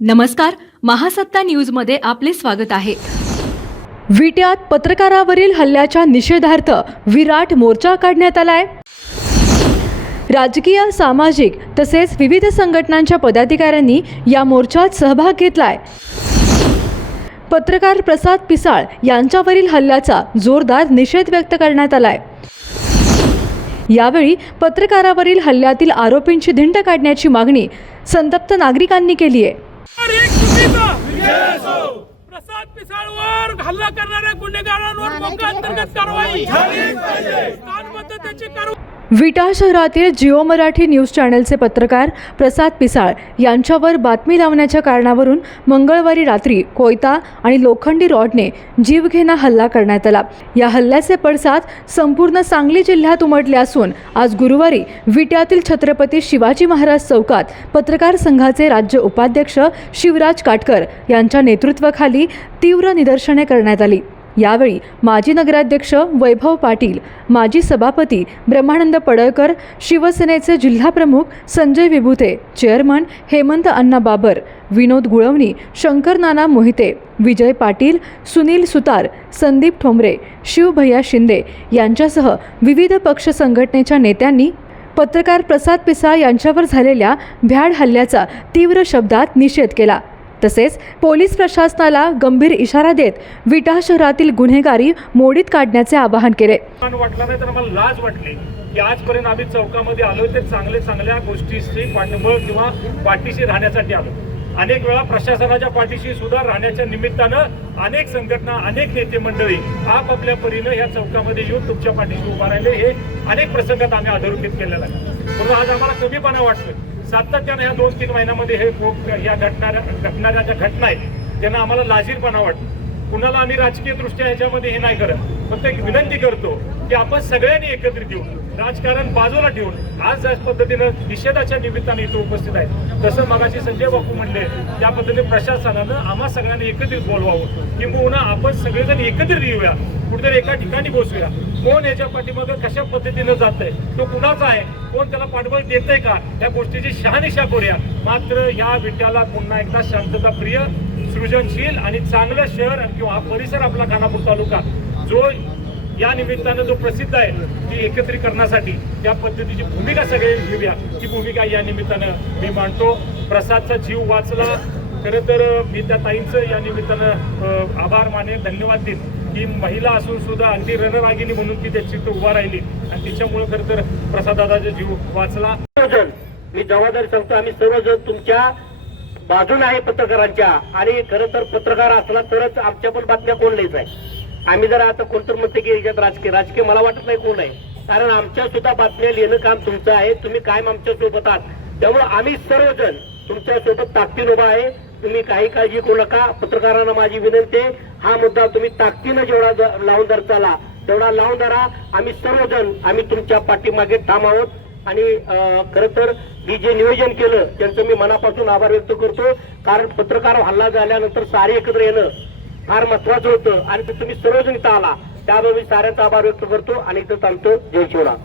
नमस्कार महासत्ता न्यूजमध्ये आपले स्वागत आहे. विट्यात पत्रकारावरील हल्ल्याच्या निषेधार्थ विराट मोर्चा काढण्यात आलाय. राजकीय सामाजिक तसेच विविध संघटनांच्या पदाधिकाऱ्यांनी या मोर्चात सहभाग घेतलाय. पत्रकार प्रसाद पिसाळ यांच्यावरील हल्ल्याचा जोरदार निषेध व्यक्त करण्यात आलाय. यावेळी पत्रकारावरील हल्ल्यातील आरोपींची धिंड काढण्याची मागणी संतप्त नागरिकांनी केली आहे प्रसाद पिसाळवर हल्ला करणाऱ्या गुन्हेगारांवर अंतर्गत कारवाई. स्थानबद्धतेची कारवाई. विटा शहरातील जिओ मराठी न्यूज चॅनलचे पत्रकार प्रसाद पिसाळ यांच्यावर बातमी लावण्याच्या कारणावरून मंगळवारी रात्री कोयता आणि लोखंडी रॉडने जीवघेणा हल्ला करण्यात आला. या हल्ल्याचे पडसाद संपूर्ण सांगली जिल्ह्यात उमटले असून आज गुरुवारी विट्यातील छत्रपती शिवाजी महाराज चौकात पत्रकार संघाचे राज्य उपाध्यक्ष शिवराज काटकर यांच्या नेतृत्वाखाली तीव्र निदर्शने करण्यात आली. यावेळी माजी नगराध्यक्ष वैभव पाटील माजी सभापती ब्रह्मानंद पडळकर शिवसेनेचे जिल्हाप्रमुख संजय विभुते चेअरमन हेमंत अण्णा बाबर विनोद गुळवणी शंकर नाना मोहिते विजय पाटील सुनील सुतार संदीप ठोंबरे शिवभैया शिंदे यांच्यासह विविध पक्ष संघटनेच्या नेत्यांनी पत्रकार प्रसाद पिसाळ यांच्यावर झालेल्या भ्याड हल्ल्याचा तीव्र शब्दात निषेध केला. तसेच पोलीस प्रशासनाला गंभीर इशारा देत विटा शहरातील गुन्हेगारी मोडीत काढण्याचे आवाहन केले. मान वाटला नाही तर मला लाज वाटली. की आजपर्यंत आम्ही चौकामध्ये आलो ते चांगले चांगल्या गोष्टीशी पाठबळ किंवा पाठीशी राहण्यासाठी आलो अनेक वेळा प्रशासनाच्या पाठीशी सुद्धा राहण्याच्या निमित्तानं अनेक संघटना अनेक नेते मंडळी आपापल्या परीनं या चौकामध्ये येऊन तुमच्या पाठीशी उभा राहिले. हे अनेक प्रसंगात आम्ही अधोरेखित केलेलं आहे. म्हणून आज आम्हाला कमीपणा वाटतं सातत्यानं ह्या दोन तीन महिन्यामध्ये हे या घटणाऱ्या घटणाऱ्या ज्या घटना आहेत त्यांना आम्हाला लाजीरपणा वाटतो. कुणाला आम्ही राजकीय दृष्ट्या ह्याच्यामध्ये हे नाही करत. फक्त एक विनंती करतो की आपण सगळ्यांनी एकत्रित येऊन राजकारण बाजूला ठेवून आज ज्या पद्धतीनं निषेधाच्या निमित्ताने इथं उपस्थित आहेत. तसं मगाशी संजय बापू म्हणले त्या पद्धतीने प्रशासनानं आम्हा सगळ्यांनी एकत्रित बोलवावं. किंबहुना आपण सगळेजण एकत्रित येऊया. कुठेतरी एका ठिकाणी बसूया. कोण याच्या पाठीमागे कशा पद्धतीनं जात आहे तो कुणाचा आहे? कोण त्याला पाठबळ देत आहे का? या गोष्टीची शहानिशा करूया. मात्र या विट्याला पुन्हा एकदा शांतता प्रिय सृजनशील आणि चांगलं शहर किंवा हा परिसर आपला खानापूर तालुका जो या निमित्तानं जो प्रसिद्ध आहे ती एकत्रीकरणासाठी त्या पद्धतीची भूमिका सगळे घेऊया. ती भूमिका या निमित्तानं मी मांडतो. प्रसादचा जीव वाचला. खरं तर मी त्या ताईंचं या निमित्तानं आभार माने धन्यवाद देईन. की महिला असून सुद्धा अगदी रणरागिनी म्हणून ती त्याची तो उभा राहिली. आणि तिच्यामुळे खरं तर प्रसादाचा जीव वाचला. सर्वजण मी जबाबदारी सांगतो आम्ही सर्वजण तुमच्या बाजून आहे पत्रकारांच्या. आणि खरं तर पत्रकार असला तरच आमच्या पण बातम्या कोण लिहित आहे? आम्ही जर आता कोणतर म्हणते की याच्यात राजकीय राजकीय मला वाटत नाही कोण आहे. कारण आमच्या सुद्धा बातम्या लिहिणं काम तुमचं आहे. तुम्ही कायम आमच्यासोबत आहात. त्यामुळे आम्ही सर्वजण तुमच्यासोबत ताकदीन उभा आहे. तुम्ही काही काळजी करू नका. पत्रकारांना माझी विनंती आहे. हा मुद्दा तुम्ही ताकदीनं जेवढा लावून धर चाला तेवढा लावून धरा. आम्ही सर्वजण आम्ही तुमच्या पाठीमागे ठाम आहोत. आणि अं, तर मी जे नियोजन केलं त्यांचं मी मनापासून आभार व्यक्त करतो. कारण पत्रकार हल्ला झाल्यानंतर सारे एकत्र येणं फार महत्वाचं होतं आणि ते तुम्ही सर्वजण इथं आला. त्यामुळे मी साऱ्यांचा आभार व्यक्त करतो आणि इथं सांगतो जय शिवराम.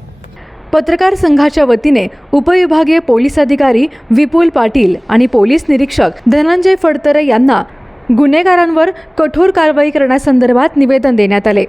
पत्रकार संघाच्या वतीने उपविभागीय पोलीस अधिकारी विपुल पाटील आणि पोलीस निरीक्षक धनंजय फडतरे यांना गुन्हेगारांवर कठोर कारवाई करण्यासंदर्भात निवेदन देण्यात आले.